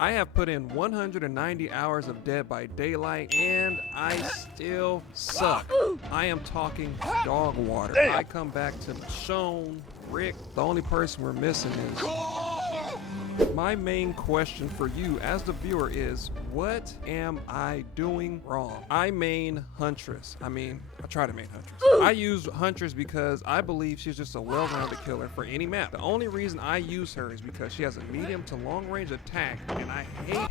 I have put in 190 hours of Dead by Daylight and I still suck. I am talking dog water. I come back to Michonne, Rick. The only person we're missing is... My main question for you as the viewer is, what am I doing wrong? I main Huntress. I try to main Huntress. I use Huntress because I believe she's just a well-rounded killer for any map. The only reason I use her is because she has a medium to long range attack, and I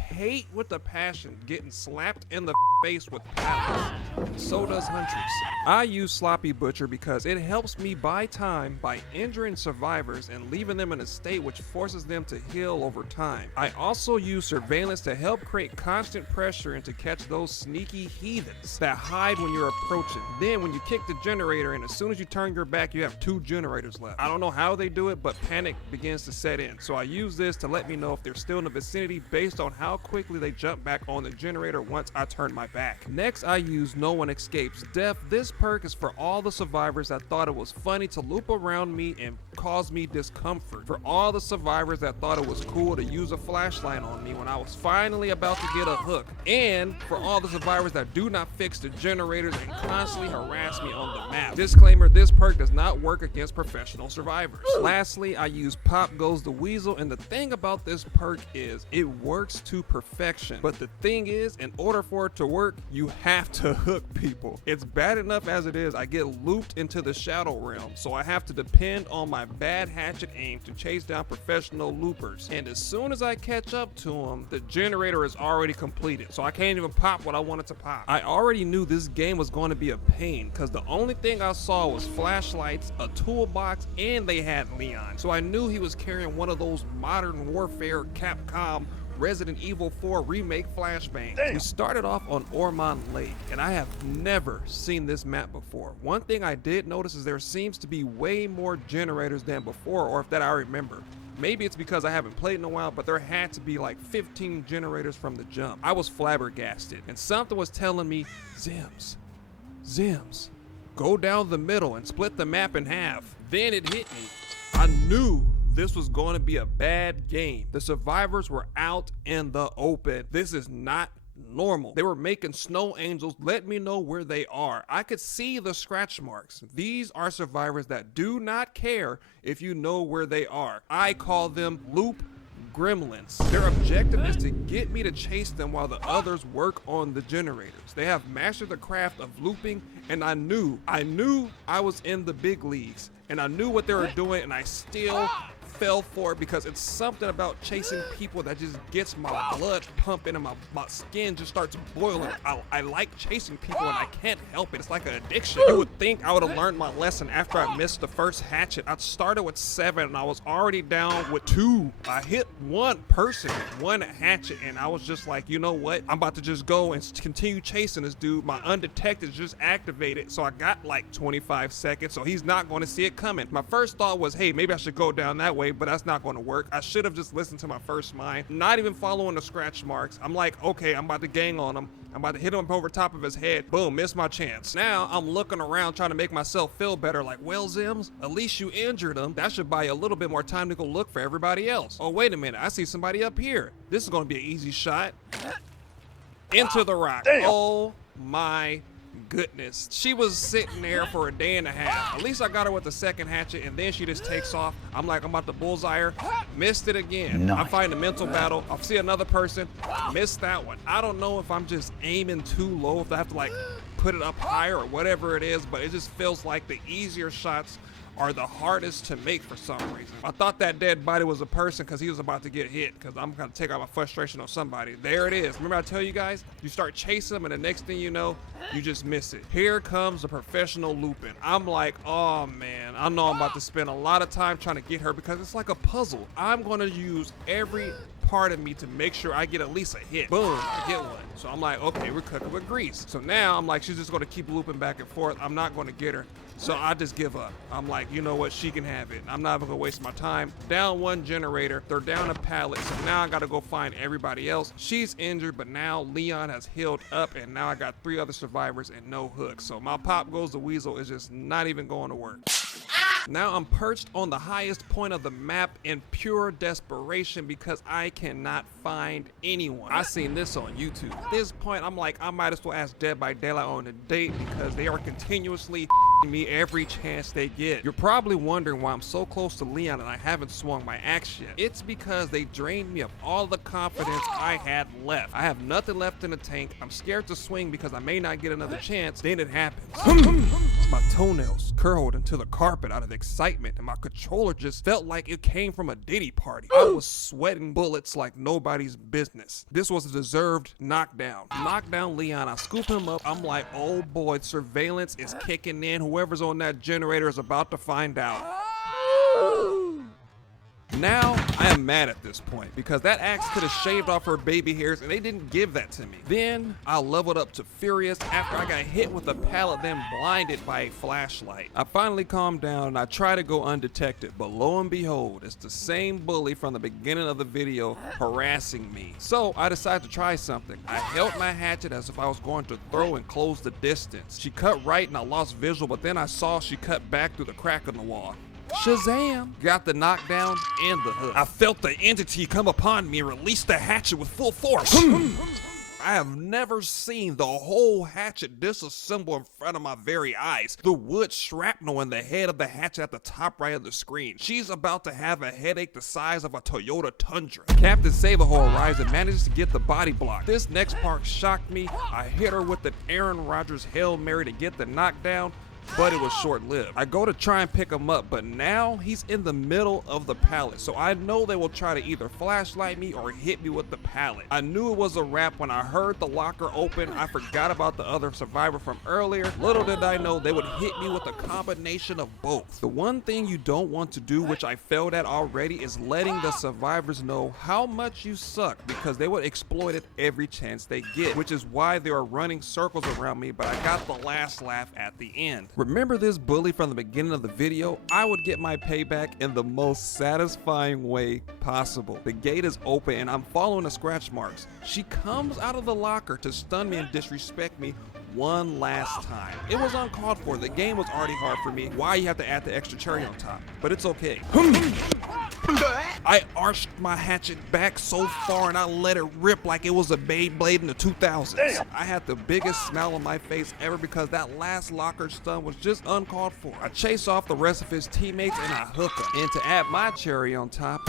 hate with a passion getting slapped in the face with paddles. So does Huntress. I use Sloppy Butcher because it helps me buy time by injuring survivors and leaving them in a state which forces them to heal over time. I also use Surveillance to help create constant pressure and to catch those sneaky heathens that hide when you're approaching. Then when you kick the generator and as soon as you turn your back, you have 2 generators left. I don't know how they do it, but panic begins to set in. So I use this to let me know if they're still in the vicinity based on how quickly they jump back on the generator once I turn my back. Next, I use No One Escapes Death. This perk is for all the survivors that thought it was funny to loop around me and cause me discomfort. For all the survivors that thought it was cool to use a flashlight on me when I was finally about to get a hook. And for all the survivors that do not fix the generators and constantly harass me on the map. Disclaimer, this perk does not work against professional survivors. Lastly, I use Pop Goes the Weasel, and the thing about this perk is it works to perfection. But the thing is, in order for it to work, you have to hook people. It's bad enough as it is, I get looped into the Shadow Realm, so I have to depend on my bad hatchet aim to chase down professional loopers. And as soon as I catch up to them, the generator is already completed, so I can't even pop what I wanted to pop. I already knew this game was going to be a pain, because the only thing I saw was flashlights, a toolbox, and they had Leon. So I knew he was carrying one of those Modern Warfare Capcom Resident Evil 4 remake flashbangs. We started off on Ormond Lake, and I have never seen this map before. One thing I did notice is there seems to be way more generators than before, or if that I remember. Maybe it's because I haven't played in a while, but there had to be like 15 generators from the jump. I was flabbergasted, and something was telling me, Zems, go down the middle and split the map in half. Then it hit me. I knew this was going to be a bad game. The survivors were out in the open. This is not normal. They were making snow angels. Let me know where they are. I could see the scratch marks. These are survivors that do not care if you know where they are. I call them loop gremlins. Their objective is to get me to chase them while the others work on the generators. They have mastered the craft of looping, and I knew I was in the big leagues, and I knew what they were doing, and I still fell for it because it's something about chasing people that just gets my blood pumping and my skin just starts boiling. I like chasing people and I can't help it. It's like an addiction. You would think I would have learned my lesson after I missed the first hatchet. I started with 7 and I was already down with 2. I hit one person, 1 hatchet, and I was just like, you know what? I'm about to just go and continue chasing this dude. My undetected just activated, so I got like 25 seconds, so he's not going to see it coming. My first thought was, hey, maybe I should go down that way, but that's not going to work. I should have just listened to my first mind, not even following the scratch marks. I'm like, okay, I'm about to gang on him. I'm about to hit him over top of his head. Boom, missed my chance. Now I'm looking around trying to make myself feel better, like, well, Zems, at least you injured him. That should buy you a little bit more time to go look for everybody else. Oh, wait a minute, I see somebody up here. This is going to be an easy shot. Into the rock. Damn. Oh my goodness. She was sitting there for a day and a half. At least I got her with the second hatchet, and then she just takes off. I'm like, I'm about to bullseye her. Missed it again. Nice. I find a mental battle. I'll see another person. Missed that one. I don't know if I'm just aiming too low, if I have to like put it up higher or whatever it is, but it just feels like the easier shots are the hardest to make for some reason. I thought that dead body was a person because he was about to get hit, because I'm gonna take out my frustration on somebody. There it is. Remember I tell you guys, you start chasing them and the next thing you know, you just miss it. Here comes the professional looping. I'm like, oh man, I know I'm about to spend a lot of time trying to get her because it's like a puzzle. I'm gonna use every part of me to make sure I get at least a hit. Boom, I get one. So I'm like, okay, we're cooking with grease. So now I'm like, she's just gonna keep looping back and forth. I'm not gonna get her. So I just give up. I'm like, you know what, she can have it. I'm not gonna waste my time. Down 1 generator, they're down a pallet, so now I gotta go find everybody else. She's injured, but now Leon has healed up, and now I got 3 other survivors and no hook. So my Pop Goes the Weasel is just not even going to work. Now I'm perched on the highest point of the map in pure desperation because I cannot find anyone. I seen this on YouTube. At this point, I'm like, I might as well ask Dead by Daylight on a date because they are continuously me every chance they get. You're probably wondering why I'm so close to Leon and I haven't swung my axe yet. It's because they drained me of all the confidence I had left. I have nothing left in the tank. I'm scared to swing because I may not get another chance. Then it happens. My toenails curled into the carpet out of excitement and my controller just felt like it came from a Diddy party. I was sweating bullets like nobody's business. This was a deserved knockdown. Knockdown Leon, I scoop him up. I'm like, oh boy, surveillance is kicking in. Whoever's on that generator is about to find out. Now, I am mad at this point because that axe could have shaved off her baby hairs and they didn't give that to me. Then, I leveled up to furious after I got hit with a pallet, then blinded by a flashlight. I finally calmed down and I try to go undetected, but lo and behold, it's the same bully from the beginning of the video harassing me. So, I decided to try something. I held my hatchet as if I was going to throw and close the distance. She cut right and I lost visual, but then I saw she cut back through the crack in the wall. Shazam! Got the knockdown and the hook. I felt the entity come upon me and release the hatchet with full force. I have never seen the whole hatchet disassemble in front of my very eyes. The wood shrapnel in the head of the hatchet at the top right of the screen. She's about to have a headache the size of a Toyota Tundra. Captain Save-A-Hole arrives and manages to get the body block. This next part shocked me. I hit her with an Aaron Rodgers Hail Mary to get the knockdown, but it was short-lived. I go to try and pick him up, but now he's in the middle of the pallet, so I know they will try to either flashlight me or hit me with the pallet. I knew it was a wrap when I heard the locker open. I forgot about the other survivor from earlier. Little did I know they would hit me with a combination of both. The one thing you don't want to do, which I failed at already, is letting the survivors know how much you suck, because they would exploit it every chance they get, which is why they are running circles around me, but I got the last laugh at the end. Remember this bully from the beginning of the video? I would get my payback in the most satisfying way possible. The gate is open and I'm following the scratch marks. She comes out of the locker to stun me and disrespect me one last time. It was uncalled for. The game was already hard for me. Why you have to add the extra cherry on top? But it's okay. I arched my hatchet back so far and I let it rip like it was a Beyblade in the 2000s. Damn. I had the biggest smile on my face ever because that last locker stun was just uncalled for. I chase off the rest of his teammates and I hook him. And to add my cherry on top,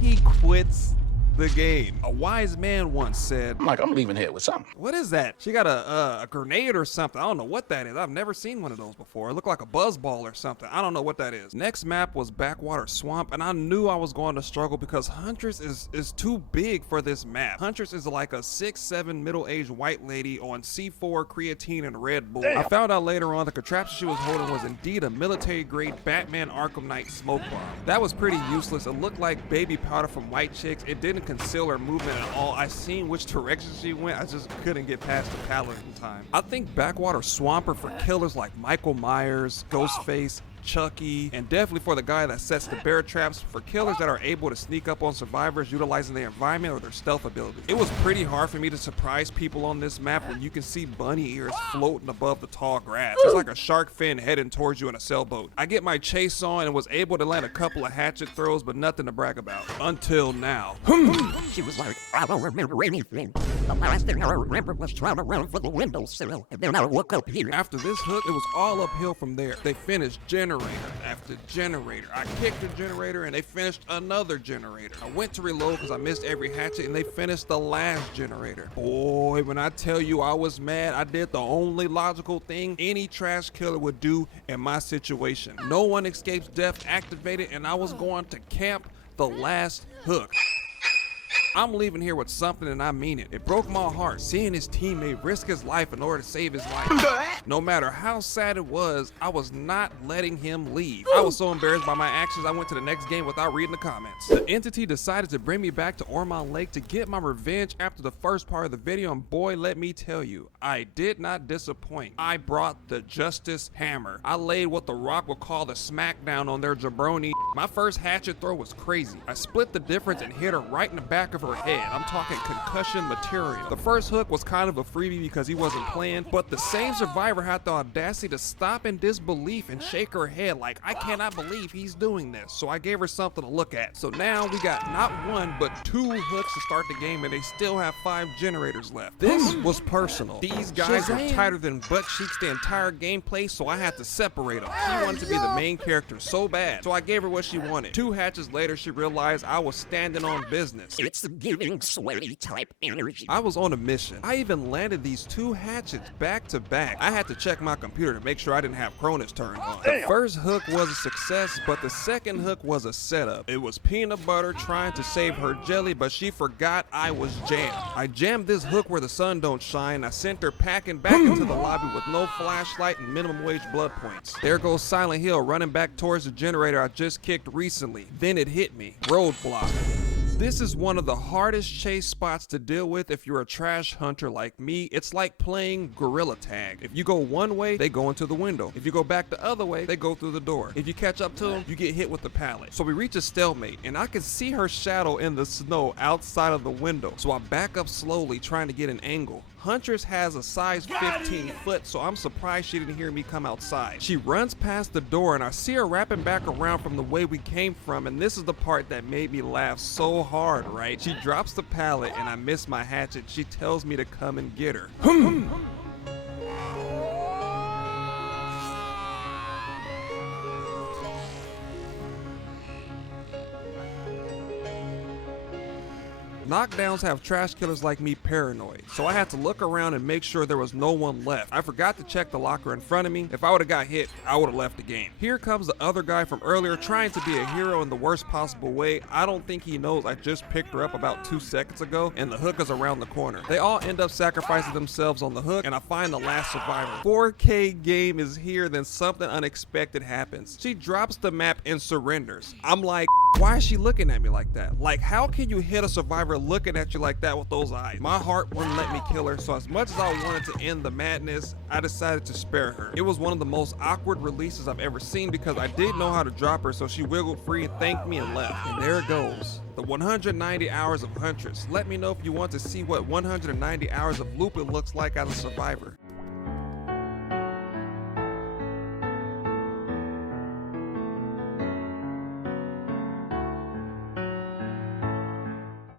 he quits the game. A wise man once said, I'm leaving here with something. What is that? She got a grenade or something. I don't know what that is. I've never seen one of those before. It looked like a buzz ball or something. I don't know what that is. Next map was Backwater Swamp, and I knew I was going to struggle because Huntress is too big for this map. Huntress is like a 6'7" middle-aged white lady on C4, creatine, and Red Bull. Damn. I found out later on the contraption she was holding was indeed a military-grade Batman Arkham Knight smoke bomb. That was pretty useless. It looked like baby powder from white chicks. It didn't conceal her movement at all. I seen which direction she went. I just couldn't get past the pallet in time. I think Backwater Swamp are for killers like Michael Myers, Ghostface, Chucky, and definitely for the guy that sets the bear traps, for killers that are able to sneak up on survivors utilizing their environment or their stealth abilities. It was pretty hard for me to surprise people on this map when you can see bunny ears floating above the tall grass. It's like a shark fin heading towards you in a sailboat. I get my chase on and was able to land a couple of hatchet throws, but nothing to brag about. Until now. She was like, I don't remember anything. The last thing I remember was trying to run for the windowsill, and then I woke up here. After this hook, it was all uphill from there. They finished generator after generator. I kicked a generator and they finished another generator. I went to reload because I missed every hatchet and they finished the last generator. Boy, when I tell you I was mad, I did the only logical thing any trash killer would do in my situation. No one escapes death activated and I was going to camp the last hook. I'm leaving here with something and I mean it. It broke my heart seeing his teammate risk his life in order to save his life. No matter how sad it was, I was not letting him leave. I was so embarrassed by my actions, I went to the next game without reading the comments. The entity decided to bring me back to Ormond Lake to get my revenge after the first part of the video, and boy, let me tell you, I did not disappoint. I brought the justice hammer. I laid what The Rock would call the smackdown on their jabroni. My first hatchet throw was crazy. I split the difference and hit her right in the back of her head. I'm talking concussion material. The first hook was kind of a freebie because he wasn't playing, but the same survivor had the audacity to stop in disbelief and shake her head like, I cannot believe he's doing this. So I gave her something to look at. So now we got not one, but 2 hooks to start the game, and they still have 5 generators left. This was personal. These guys are tighter than butt cheeks the entire gameplay, so I had to separate them. She wanted to be the main character so bad, so I gave her what she wanted. 2 hatches later, she realized I was standing on business. It's the giving sweaty type energy. I was on a mission. I even landed these 2 hatchets back to back. I had to check my computer to make sure I didn't have Cronus turned on. The first hook was a success, but the second hook was a setup. It was peanut butter trying to save her jelly, but she forgot I was jammed. I jammed this hook where the sun don't shine. I sent her packing back into the lobby with no flashlight and minimum wage blood points. There goes Silent Hill running back towards the generator I just kicked recently. Then it hit me. Roadblock. This is one of the hardest chase spots to deal with if you're a trash hunter like me. It's like playing gorilla tag. If you go one way, they go into the window. If you go back the other way, they go through the door. If you catch up to them, you get hit with the pallet. So we reach a stalemate, and I can see her shadow in the snow outside of the window. So I back up slowly, trying to get an angle. Huntress has a size 15 foot, so I'm surprised she didn't hear me come outside. She runs past the door, and I see her wrapping back around from the way we came from, and this is the part that made me laugh so hard, right? She drops the pallet, and I miss my hatchet. She tells me to come and get her. Knockdowns have trash killers like me paranoid, so I had to look around and make sure there was no one left. I forgot to check the locker in front of me. If I would have got hit, I would have left the game. Here comes the other guy from earlier trying to be a hero in the worst possible way. I don't think he knows I just picked her up about 2 seconds ago, and the hook is around the corner. They all end up sacrificing themselves on the hook, and I find the last survivor. 4K game is here, then something unexpected happens. She drops the map and surrenders. I'm like, why is she looking at me like that? Like, how can you hit a survivor looking at you like that with those eyes? My heart wouldn't let me kill her, so as much as I wanted to end the madness, I decided to spare her. It was one of the most awkward releases I've ever seen because I didn't know how to drop her, so she wiggled free and thanked me and left. And there it goes. The 190 hours of Huntress. Let me know if you want to see what 190 hours of looping looks like as a survivor.